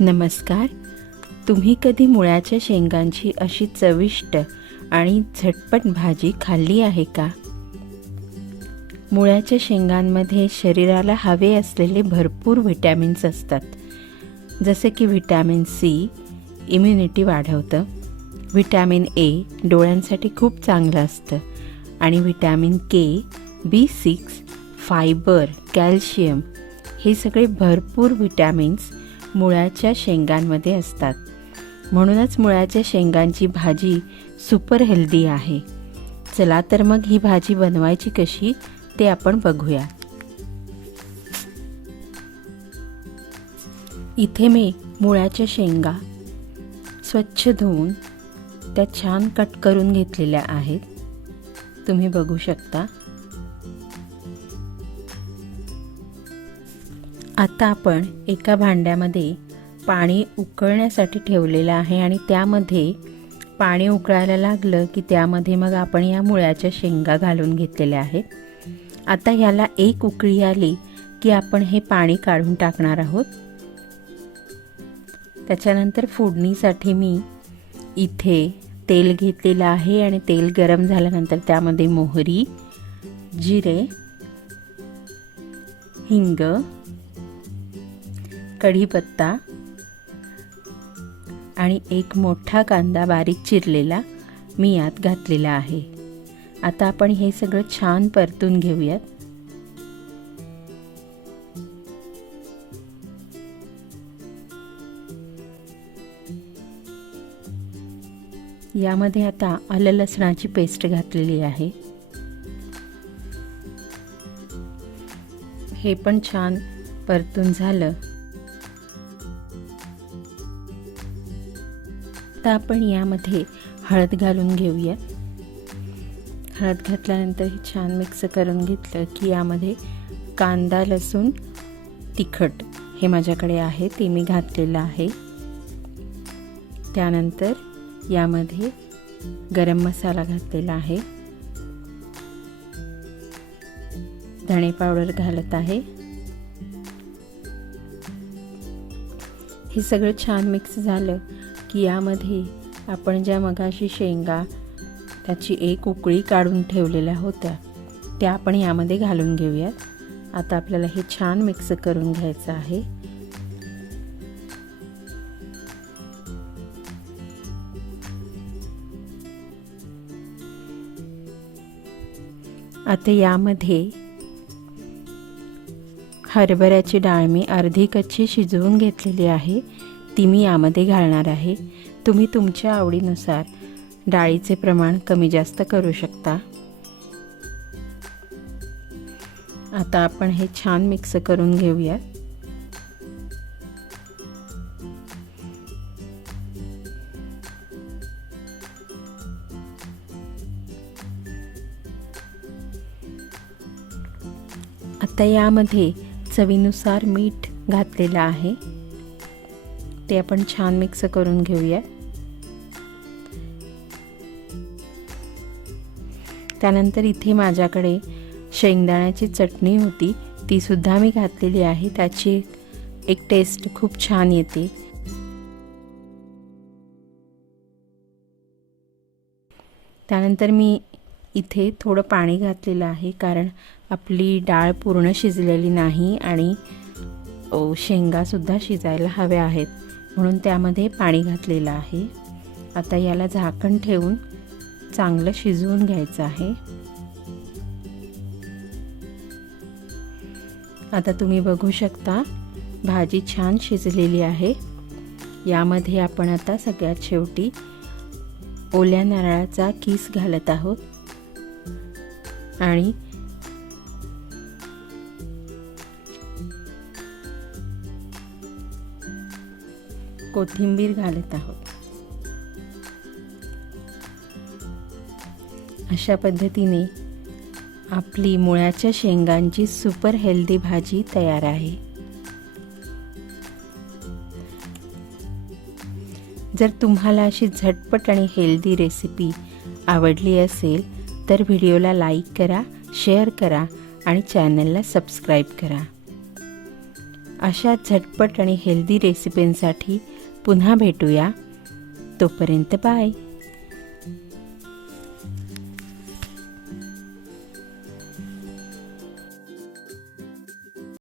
नमस्कार. तुम्ही कधी मुळ्याच्या शेंगांची अशी चविष्ट आणि झटपट भाजी खाल्ली आहे का? मुळ्याच्या शेंगांमध्ये शरीराला हवे असलेले भरपूर व्हिटॅमिन्स असतात. जसे की व्हिटॅमिन सी इम्युनिटी वाढवतं. व्हिटॅमिन ए डोळ्यांसाठी खूप चांगलं असतं. आणि vitamin K B six fibre calcium हे सगळे भरपूर व्हिटॅमिन्स मुळ्याच्या शेंगांमध्ये असतात. म्हणूनच मुळाच्या शेंगांची भाजी सुपर हेल्दी आहे. चला तर मग ही भाजी बनवायची कशी ते आपण बघूया. इथे मी मुळाच्या शेंगा स्वच्छ धुवून त्या छान कट करून घेतलेल्या आहेत. तुम्ही बघू शकता. आता आपण एका भांड्यामध्ये पाणी उकळण्यासाठी ठेवलेलं आहे आणि त्यामध्ये पाणी उकळायला लागलं की त्यामध्ये मग आपण या मुळ्याच्या शेंगा घालून घेतलेल्या आहेत. आता ह्याला एक उकळी आली की आपण हे पाणी काढून टाकणार आहोत. त्याच्यानंतर फोडणीसाठी मी इथे तेल घेतलेलं आहे आणि तेल गरम झाल्यानंतर त्यामध्ये मोहरी जिरे हिंग कढीपत्ता आणि एक मोठा कांदा बारीक चिरलेला मी यात घातलेला आहे. आता आपण हे सगळं छान परतून घेऊयात. यामध्ये आता आलं लसणाची पेस्ट घातलेली आहे. हे पण छान परतून झालं. आता आपण यामध्ये हळद घालून घेऊया. हळद घातल्यानंतर हे छान मिक्स करून घेतलं की यामध्ये कांदा लसूण तिखट हे माझ्याकडे आहे ते मी घातलेलं आहे. त्यानंतर यामध्ये गरम मसाला घातलेला आहे. धणे पावडर घालत आहे. हे सगळं छान मिक्स झालं की यामध्ये आपण ज्या मगाशी शेंगा त्याची एक उकळी काढून ठेवलेल्या होत्या त्या आपण यामध्ये घालून घेऊयात. आता आपल्याला हे छान मिक्स करून घ्यायचं आहे. आता यामध्ये हरभऱ्याची डाळ मी अर्धी कच्ची शिजवून घेतलेली आहे. ती मी यामध्ये घालणार आहे. तुम्ही तुमच्या आवडीनुसार डाळीचे प्रमाण कमी जास्त करू शकता. आता आपण हे छान मिक्स करून घेऊया आता यामध्ये चवीनुसार मीठ घातलेलं आहे. ते आपण छान मिक्स करून घेऊया. त्यानंतर इथे माझ्याकडे शेंगदाण्याची चटणी होती. ती सुद्धा मी घातलेली आहे. त्याची एक टेस्ट खूप छान येते. त्यानंतर मी इथे थोडं पाणी घातलेलं आहे. कारण आपली डाळ पूर्ण शिजलेली नाही आणि शेंगासुद्धा शिजायला हव्या आहेत. म्हणून त्यामध्ये पाणी घातलेलं आहे. आता याला झाकण ठेवून चांगलं शिजवून घ्यायचं आहे. आता तुम्ही बघू शकता भाजी छान शिजलेली आहे. यामध्ये आपण आता सगळ्यात शेवटी ओल्या नारळाचा किस घालत आहोत. आणि कोथिंबीर घालत आहोत. अशा पद्धतीने आपली मुळ्याच्या शेंगांची सुपर हेल्दी भाजी तयार आहे. जर तुम्हाला अशी झटपट आणि हेल्दी रेसिपी आवडली असेल तर व्हिडिओला लाईक करा शेअर करा आणि चॅनलला सबस्क्राईब करा. अशा झटपट आणि हेल्दी रेसिपींसाठी पुन्हा भेटूया. तोपर्यंत बाय.